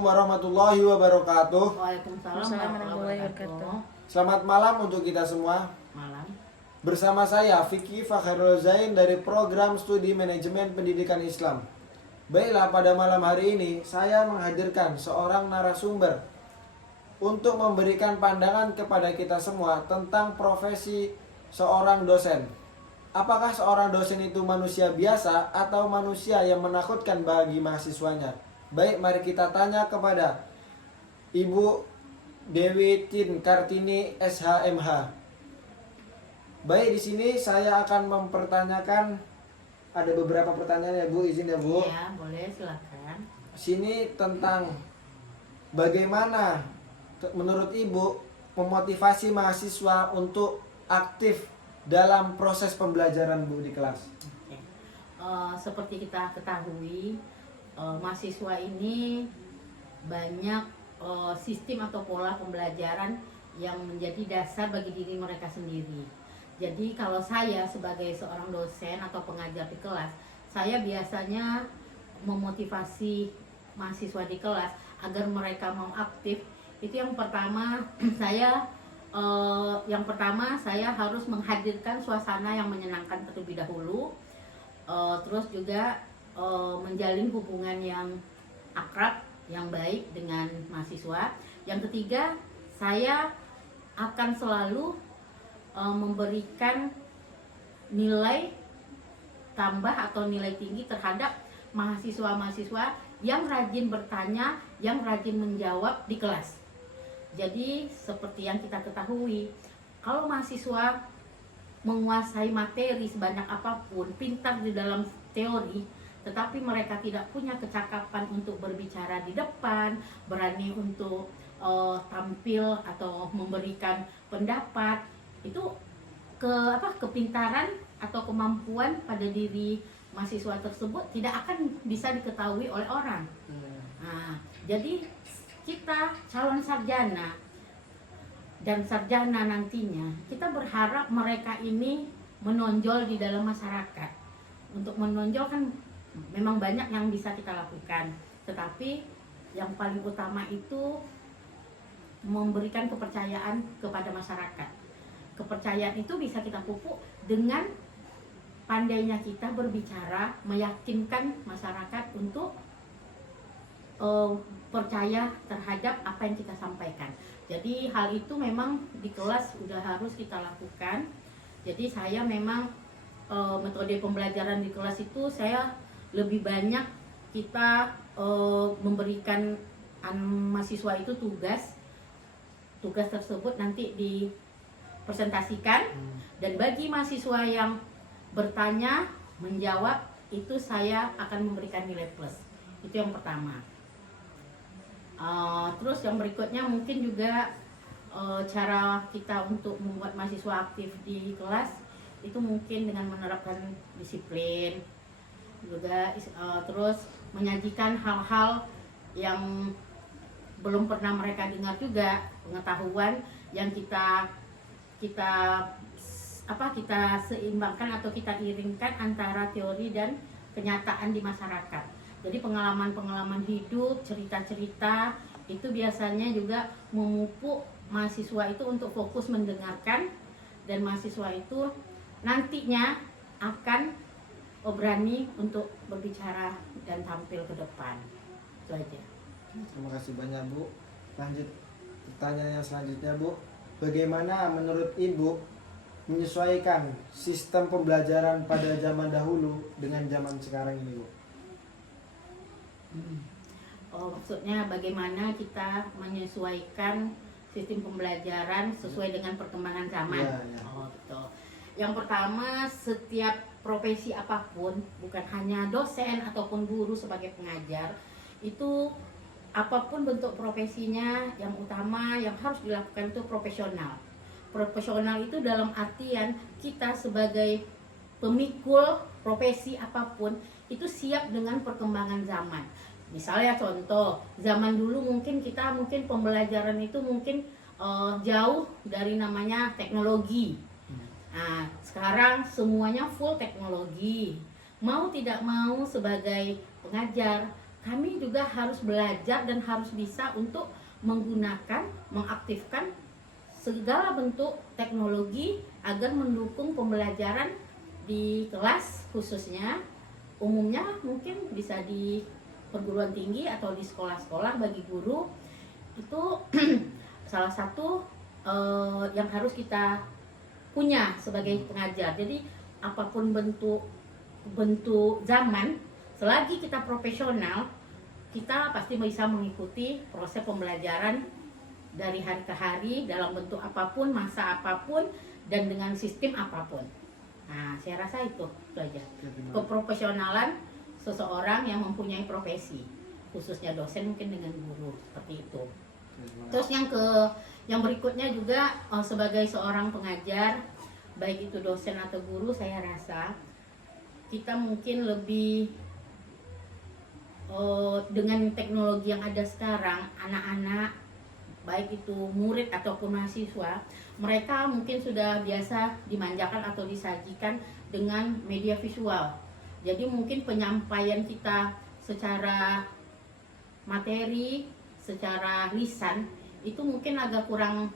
Assalamualaikum warahmatullahi wabarakatuh. Waalaikumsalam warahmatullahi wabarakatuh. Selamat malam untuk kita semua. Malam. Bersama saya Fikri Fakhrul Zain dari program studi manajemen pendidikan Islam. Baiklah, pada malam hari ini saya menghadirkan seorang narasumber untuk memberikan pandangan kepada kita semua tentang profesi seorang dosen. Apakah seorang dosen itu manusia biasa atau manusia yang menakutkan bagi mahasiswanya? Baik, mari kita tanya kepada Ibu Dewi Tin Kartini SHMH. Baik, di sini saya akan mempertanyakan, ada beberapa pertanyaan ya Bu, izin ya Bu. Ya, boleh, silakan. Sini tentang bagaimana menurut Ibu memotivasi mahasiswa untuk aktif dalam proses pembelajaran Bu di kelas. Oke. Seperti kita ketahui, mahasiswa ini banyak sistem atau pola pembelajaran yang menjadi dasar bagi diri mereka sendiri. Jadi kalau saya sebagai seorang dosen atau pengajar di kelas, saya biasanya memotivasi mahasiswa di kelas agar mereka mau aktif. Itu yang pertama, saya harus menghadirkan suasana yang menyenangkan terlebih dahulu. Terus juga menjalin hubungan yang akrab, yang baik dengan mahasiswa. Yang ketiga, saya akan selalu memberikan nilai tambah atau nilai tinggi terhadap mahasiswa-mahasiswa yang rajin bertanya, yang rajin menjawab di kelas. Jadi seperti yang kita ketahui, kalau mahasiswa menguasai materi sebanyak apapun, pintar di dalam teori, tetapi mereka tidak punya kecakapan untuk berbicara di depan, berani untuk tampil atau memberikan pendapat, itu kepintaran atau kemampuan pada diri mahasiswa tersebut tidak akan bisa diketahui oleh orang. Nah, jadi kita calon sarjana dan sarjana nantinya, kita berharap mereka ini menonjol di dalam masyarakat. Untuk menonjol kan memang banyak yang bisa kita lakukan, tetapi yang paling utama itu memberikan kepercayaan kepada masyarakat. Kepercayaan itu bisa kita pupuk dengan pandainya kita berbicara, meyakinkan masyarakat untuk percaya terhadap apa yang kita sampaikan. Jadi hal itu memang di kelas sudah harus kita lakukan. Jadi saya memang metode pembelajaran di kelas itu saya lebih banyak kita memberikan mahasiswa itu tugas tersebut nanti dipresentasikan, dan bagi mahasiswa yang bertanya, menjawab, itu saya akan memberikan nilai plus. Itu yang pertama. Terus yang berikutnya mungkin juga cara kita untuk membuat mahasiswa aktif di kelas itu mungkin dengan menerapkan disiplin juga, terus menyajikan hal-hal yang belum pernah mereka dengar juga, pengetahuan yang kita seimbangkan atau kita iringkan antara teori dan kenyataan di masyarakat. Jadi pengalaman-pengalaman hidup, cerita-cerita itu biasanya juga memupuk mahasiswa itu untuk fokus mendengarkan, dan mahasiswa itu nantinya akan berani untuk berbicara dan tampil ke depan. Itu aja. Terima kasih banyak Bu. Lanjut pertanyaan yang selanjutnya Bu. Bagaimana menurut Ibu menyesuaikan sistem pembelajaran pada zaman dahulu dengan zaman sekarang ini Bu? Maksudnya bagaimana kita menyesuaikan sistem pembelajaran sesuai dengan perkembangan zaman. Ya. Betul. Yang pertama, setiap profesi apapun, bukan hanya dosen ataupun guru sebagai pengajar, itu apapun bentuk profesinya, yang utama yang harus dilakukan itu profesional. Profesional itu dalam artian kita sebagai pemikul profesi apapun itu siap dengan perkembangan zaman. Misalnya contoh, zaman dulu mungkin pembelajaran itu jauh dari namanya teknologi. Nah, sekarang semuanya full teknologi. Mau tidak mau sebagai pengajar, kami juga harus belajar dan harus bisa untuk menggunakan, mengaktifkan segala bentuk teknologi agar mendukung pembelajaran di kelas khususnya. Umumnya mungkin bisa di perguruan tinggi atau di sekolah-sekolah bagi guru itu salah satu yang harus kita punya sebagai pengajar. Jadi apapun bentuk zaman, selagi kita profesional, kita pasti bisa mengikuti proses pembelajaran dari hari ke hari dalam bentuk apapun, masa apapun, dan dengan sistem apapun. Nah, saya rasa itu aja. Keprofesionalan seseorang yang mempunyai profesi, khususnya dosen mungkin dengan guru, seperti itu. Terus yang berikutnya juga sebagai seorang pengajar, baik itu dosen atau guru, saya rasa kita mungkin lebih dengan teknologi yang ada sekarang, anak-anak baik itu murid ataupun mahasiswa, mereka mungkin sudah biasa dimanjakan atau disajikan dengan media visual. Jadi mungkin penyampaian kita secara materi, secara lisan itu mungkin agak kurang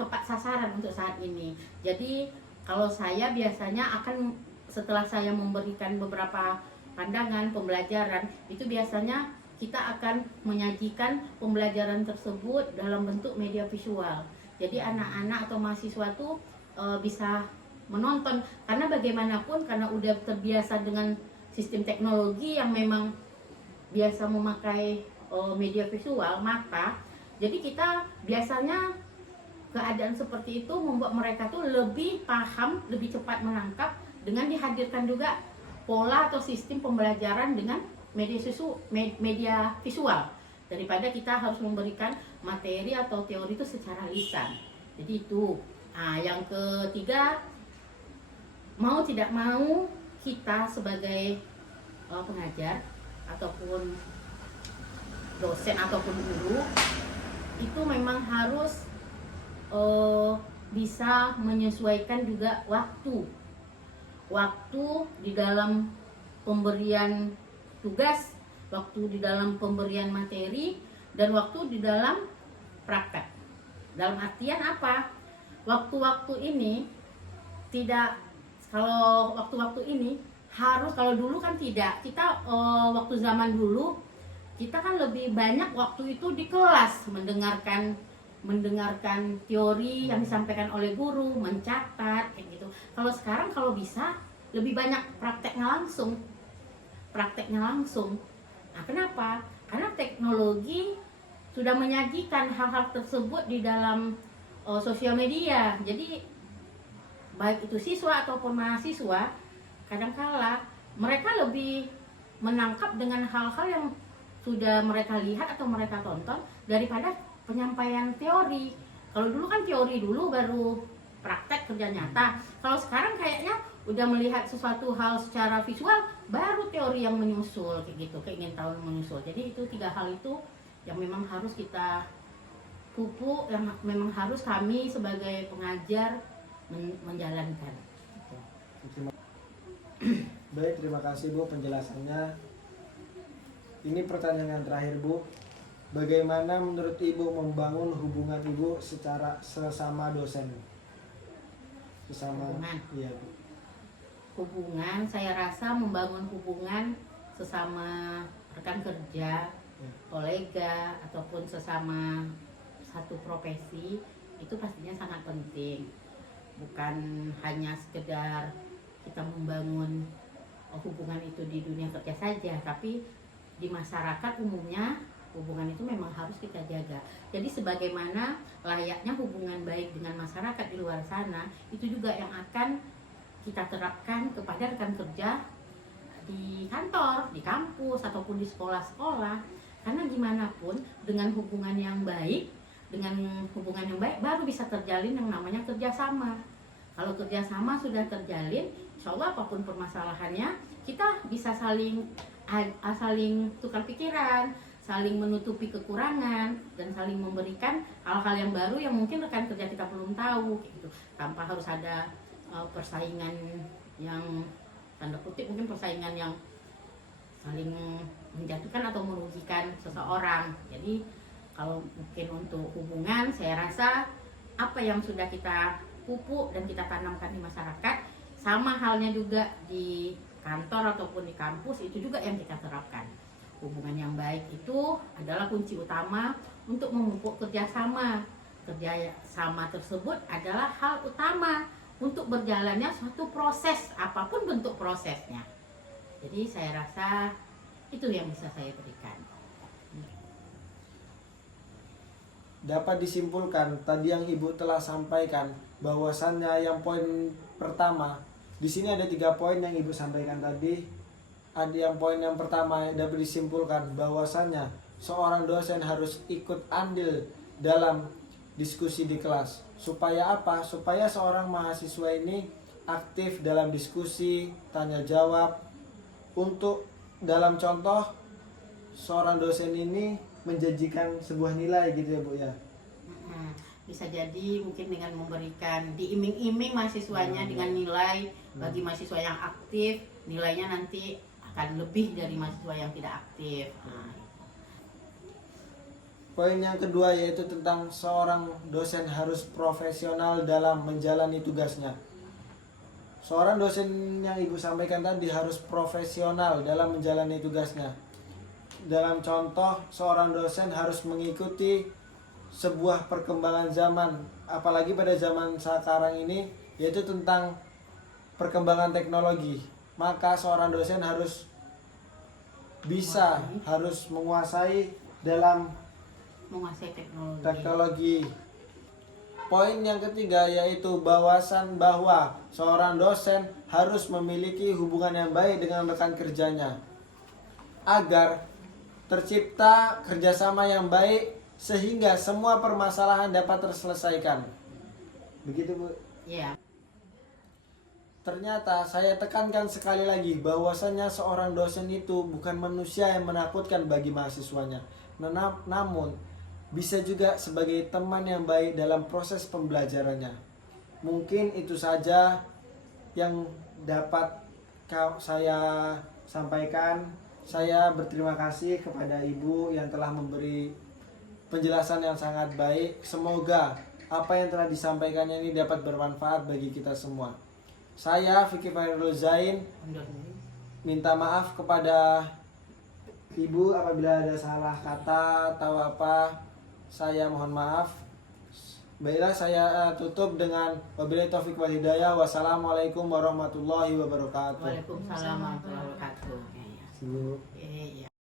tepat sasaran untuk saat ini. Jadi kalau saya biasanya akan, setelah saya memberikan beberapa pandangan pembelajaran, itu biasanya kita akan menyajikan pembelajaran tersebut dalam bentuk media visual. Jadi anak-anak atau mahasiswa tuh bisa menonton, karena bagaimanapun karena udah terbiasa dengan sistem teknologi yang memang biasa memakai media visual, maka jadi kita biasanya keadaan seperti itu membuat mereka tuh lebih paham, lebih cepat menangkap dengan dihadirkan juga pola atau sistem pembelajaran dengan media visual, daripada kita harus memberikan materi atau teori itu secara lisan. Jadi itu. Nah, yang ketiga, mau tidak mau kita sebagai pengajar ataupun dosen ataupun guru itu memang harus bisa menyesuaikan juga waktu di dalam pemberian tugas, waktu di dalam pemberian materi, dan waktu di dalam praktek. Dalam artian apa? Waktu-waktu ini tidak, kalau waktu-waktu ini harus, kalau dulu kan tidak, kita waktu zaman dulu kita kan lebih banyak waktu itu di kelas mendengarkan teori yang disampaikan oleh guru, mencatat kayak gitu. Kalau sekarang kalau bisa lebih banyak prakteknya langsung. Nah, kenapa? Karena teknologi sudah menyajikan hal-hal tersebut di dalam sosial media. Jadi baik itu siswa ataupun mahasiswa, kadangkala mereka lebih menangkap dengan hal-hal yang sudah mereka lihat atau mereka tonton daripada penyampaian teori. Kalau dulu kan teori dulu baru praktek kerja nyata. Kalau sekarang kayaknya udah melihat sesuatu hal secara visual baru teori yang menyusul kayak gitu, keingin tahu menyusul. Jadi itu 3 hal itu yang memang harus kita pupuk, yang memang harus kami sebagai pengajar menjalankan. Baik, terima kasih Bu penjelasannya. Ini pertanyaan yang terakhir Bu. Bagaimana menurut Ibu membangun hubungan Ibu secara sesama dosen? Hubungan. Iya Bu. Hubungan, saya rasa membangun hubungan sesama rekan kerja, kolega, ataupun sesama satu profesi itu pastinya sangat penting. Bukan hanya sekedar kita membangun hubungan itu di dunia kerja saja, tapi di masyarakat umumnya hubungan itu memang harus kita jaga. Jadi sebagaimana layaknya hubungan baik dengan masyarakat di luar sana, itu juga yang akan kita terapkan kepada rekan kerja di kantor, di kampus, ataupun di sekolah-sekolah. Karena gimana pun dengan hubungan yang baik, baru bisa terjalin yang namanya kerjasama. Kalau kerjasama sudah terjalin, insya Allah apapun permasalahannya, kita bisa saling tukar pikiran, saling menutupi kekurangan, dan saling memberikan hal-hal yang baru yang mungkin rekan kerja kita belum tahu gitu. Tanpa harus ada persaingan yang tanda kutip, mungkin persaingan yang saling menjatuhkan atau merugikan seseorang. Jadi kalau mungkin untuk hubungan, saya rasa apa yang sudah kita pupuk dan kita tanamkan di masyarakat, sama halnya juga di kantor ataupun di kampus, itu juga yang kita terapkan. Hubungan yang baik itu adalah kunci utama untuk memupuk kerjasama. Kerjasama tersebut adalah hal utama untuk berjalannya suatu proses, apapun bentuk prosesnya. Jadi saya rasa itu yang bisa saya berikan. Dapat disimpulkan tadi yang Ibu telah sampaikan bahwasannya yang poin pertama, di sini ada 3 poin yang Ibu sampaikan tadi. Ada yang poin yang pertama dapat disimpulkan bahwasannya seorang dosen harus ikut andil dalam diskusi di kelas. Supaya apa? Supaya seorang mahasiswa ini aktif dalam diskusi, tanya jawab. Untuk dalam contoh, seorang dosen ini menjanjikan sebuah nilai gitu ya Bu ya. Bisa jadi mungkin dengan memberikan, diiming-iming mahasiswanya dengan nilai. Bagi mahasiswa yang aktif, nilainya nanti akan lebih dari mahasiswa yang tidak aktif. Poin yang kedua yaitu tentang seorang dosen harus profesional dalam menjalani tugasnya. Seorang dosen yang Ibu sampaikan tadi harus profesional dalam menjalani tugasnya. Dalam contoh, seorang dosen harus mengikuti sebuah perkembangan zaman, apalagi pada zaman sekarang ini, yaitu tentang perkembangan teknologi. Maka seorang dosen harus harus menguasai dalam Menguasai teknologi. Poin yang ketiga yaitu bahwasan bahwa seorang dosen harus memiliki hubungan yang baik dengan rekan kerjanya agar tercipta kerjasama yang baik sehingga semua permasalahan dapat terselesaikan. Begitu Bu? Ya. Ternyata saya tekankan sekali lagi bahwasannya seorang dosen itu bukan manusia yang menakutkan bagi mahasiswanya, namun bisa juga sebagai teman yang baik dalam proses pembelajarannya. Mungkin itu saja yang dapat saya sampaikan. Saya berterima kasih kepada Ibu yang telah memberi penjelasan yang sangat baik. Semoga apa yang telah disampaikannya ini dapat bermanfaat bagi kita semua. Saya Vicky Fairul Zain minta maaf kepada Ibu apabila ada salah kata atau apa. Saya mohon maaf. Baiklah, saya tutup dengan wabillahi taufiq wal hidayah. Wassalamualaikum warahmatullahi wabarakatuh. Waalaikumsalam warahmatullahi wabarakatuh. Sibuk. Iya.